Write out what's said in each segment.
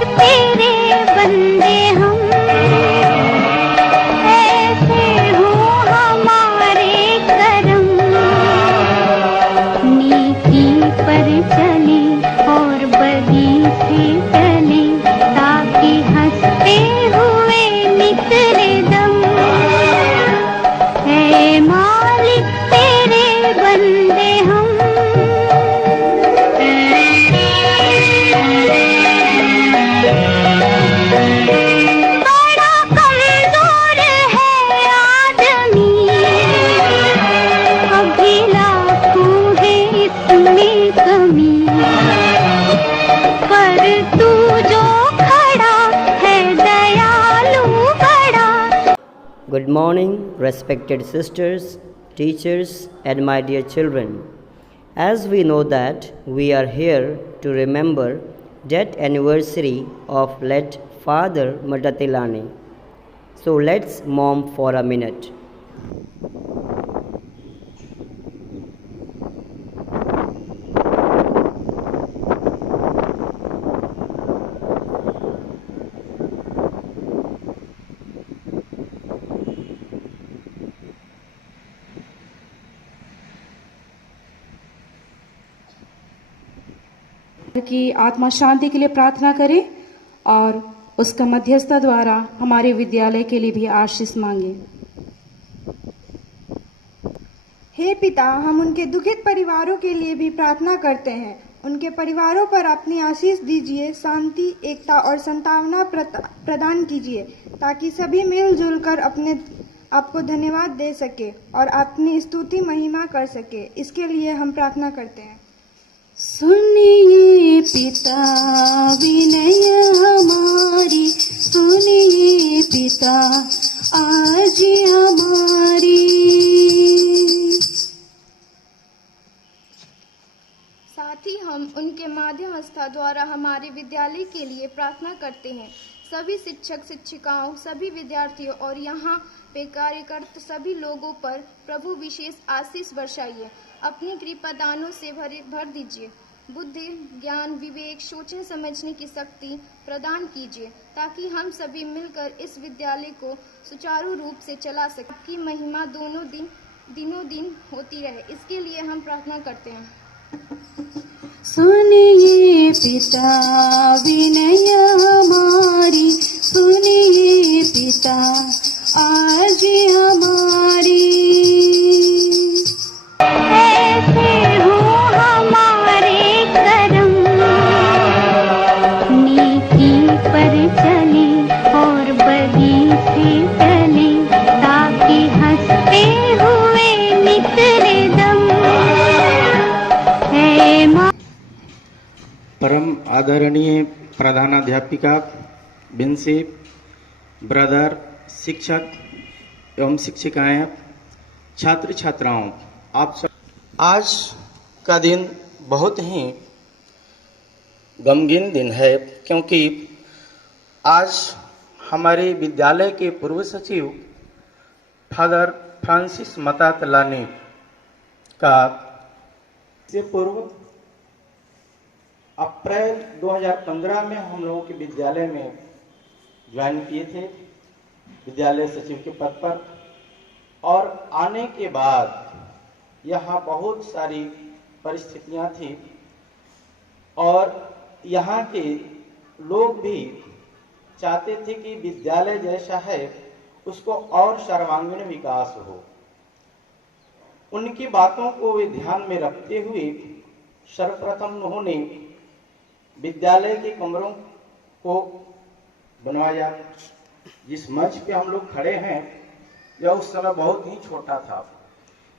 तेरे बंदे हम, ऐसे हो हमारे करम, नेकी पर चले और बदी से टले, ताकि हंसते हुए निकले दम। है मालिक तेरे बंदे हम। बड़ा कमजोर है आदमी, अभी लाखों है इसमें कमी, पर तू जो खड़ा है दयालु बड़ा। Good morning, respected sisters, teachers, and my dear children. As we know that we are here to remember death anniversary of late Father Madatilani. So let's mom for a minute. की आत्मा शांति के लिए प्रार्थना करें और उसका मध्यस्थता द्वारा हमारे विद्यालय के लिए भी आशीष मांगे। हे पिता, हम उनके दुखित परिवारों के लिए भी प्रार्थना करते हैं। उनके परिवारों पर अपनी आशीष दीजिए, शांति, एकता और संतावना प्रदान कीजिए, ताकि सभी मिलजुल कर अपने आपको धन्यवाद दे सके और अपनी स्तुति महिमा कर सके। इसके लिए हम प्रार्थना करते हैं। सुनिए पिता विनय हमारी, सुनिए पिता आज हमारी। साथ ही हम उनके माध्यस्थता द्वारा हमारे विद्यालय के लिए प्रार्थना करते हैं। सभी शिक्षक शिक्षिकाओं, सभी विद्यार्थियों और यहाँ पे कार्यकर्ता सभी लोगों पर प्रभु विशेष आशीष वर्षाइए। अपनी कृपा दानों से भर दीजिए। बुद्धि, ज्ञान, विवेक, सोचने समझने की शक्ति प्रदान कीजिए, ताकि हम सभी मिलकर इस विद्यालय को सुचारू रूप से चला सकें। आपकी महिमा दिनों दिन होती रहे, इसके लिए हम प्रार्थना करते हैं। सुनिए पिता विनय हमारी, सुनिए पिता आज हमारी। ऐसे हो हमारे करम, नेकी पर चले और बदी से टले, ताकि हंसते हुए निकले दम। है परम आदरणीय प्रधानाध्यापिका, बिन्सी, ब्रदर, शिक्षक एवं शिक्षिकाएं, छात्र छात्राओं, आप सब, आज का दिन बहुत ही गमगीन दिन है, क्योंकि आज हमारे विद्यालय के पूर्व सचिव फादर फ्रांसिस मतातलानी का से पूर्व अप्रैल 2015 में हम लोगों के विद्यालय में ज्वाइन किए थे विद्यालय सचिव के पद पर, और आने के बाद यहाँ बहुत सारी परिस्थितियाँ थी और यहाँ के लोग भी चाहते थे कि विद्यालय जैसा है उसको और सर्वांगीण विकास हो। उनकी बातों को वे ध्यान में रखते हुए सर्वप्रथम उन्होंने विद्यालय के कमरों को बनवाया। जिस मंच पे हम लोग खड़े हैं यह उस समय बहुत ही छोटा था।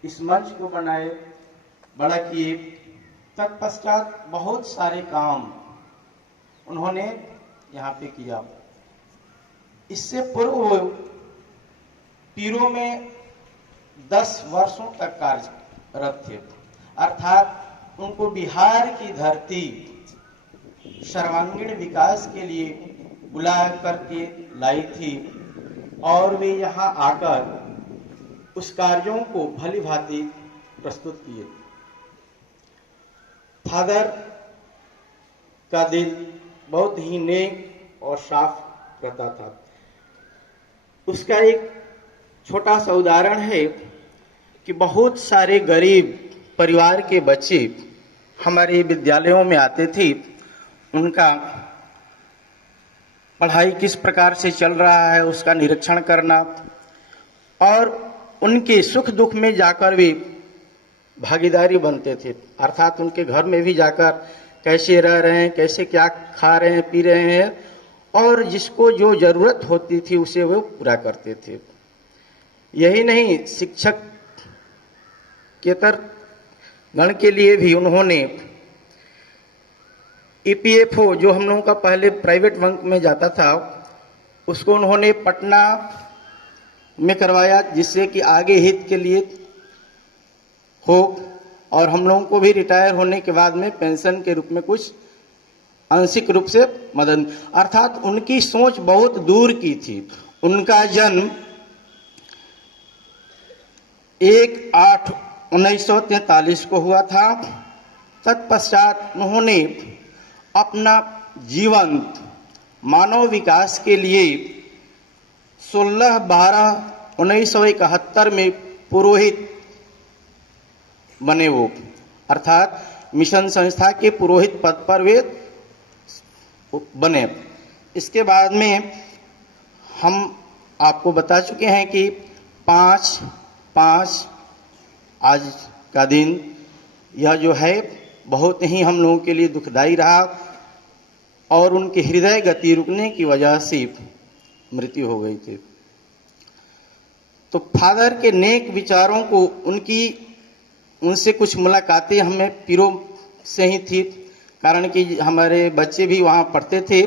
इस मंच को बनाए, बड़ा किए, तत्पश्चात बहुत सारे काम उन्होंने यहाँ पे किया। इससे पूर्व पीरो में 10 वर्षों तक कार्यरत थे, अर्थात उनको बिहार की धरती सर्वांगीण विकास के लिए बुला करके लाई थी और वे यहाँ आकर उस कार्यों को भली भांति प्रस्तुत किए। फादर का दिल बहुत ही नेक और साफ रहता था। उसका एक छोटा सा उदाहरण है कि बहुत सारे गरीब परिवार के बच्चे हमारे विद्यालयों में आते थे। उनका पढ़ाई किस प्रकार से चल रहा है उसका निरीक्षण करना और उनके सुख दुख में जाकर वे भागीदारी बनते थे, अर्थात उनके घर में भी जाकर कैसे रह रहे हैं, कैसे क्या खा रहे हैं, पी रहे हैं, और जिसको जो जरूरत होती थी उसे वो पूरा करते थे। यही नहीं, शिक्षक केतर गण के लिए भी उन्होंने EPFO जो हम लोगों का पहले प्राइवेट बैंक में जाता था उसको उन्होंने पटना में करवाया, जिससे कि आगे हित के लिए हो और हम लोगों को भी रिटायर होने के बाद में पेंशन के रूप में कुछ आंशिक रूप से मदद, अर्थात उनकी सोच बहुत दूर की थी। उनका जन्म 1/8/1943 को हुआ था। तत्पश्चात उन्होंने अपना जीवन मानव विकास के लिए 16/12/1971 में पुरोहित बने वो, अर्थात मिशन संस्था के पुरोहित पद पर वे बने। इसके बाद में हम आपको बता चुके हैं कि 5/5 आज का दिन यह जो है बहुत ही हम लोगों के लिए दुखदाई रहा और उनके हृदय गति रुकने की वजह से मृत्यु हो गई थी। तो फादर के नेक विचारों को उनसे कुछ मुलाकातें हमें पीरो से ही थी, कारण कि हमारे बच्चे भी वहाँ पढ़ते थे।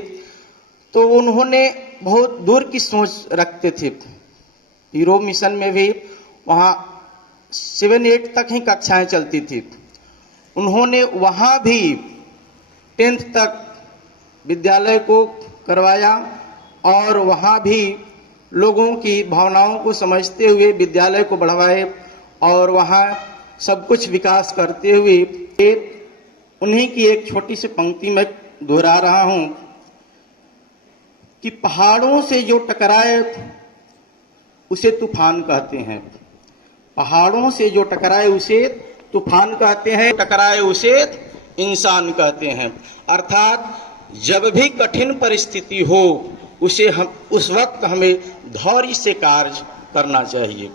तो उन्होंने बहुत दूर की सोच रखते थे। पीरो मिशन में भी वहाँ 7-8 तक ही कक्षाएं चलती थी। उन्होंने वहाँ भी 10th तक विद्यालय को करवाया और वहाँ भी लोगों की भावनाओं को समझते हुए विद्यालय को बढ़ाए और वहाँ सब कुछ विकास करते हुए उन्हीं की एक छोटी सी पंक्ति में दोहरा रहा हूँ कि पहाड़ों से जो टकराए उसे तूफान कहते हैं, पहाड़ों से जो टकराए उसे तूफान कहते हैं, टकराए उसे इंसान कहते हैं। अर्थात जब भी कठिन परिस्थिति हो उस वक्त हमें धैर्य से कार्य करना चाहिए।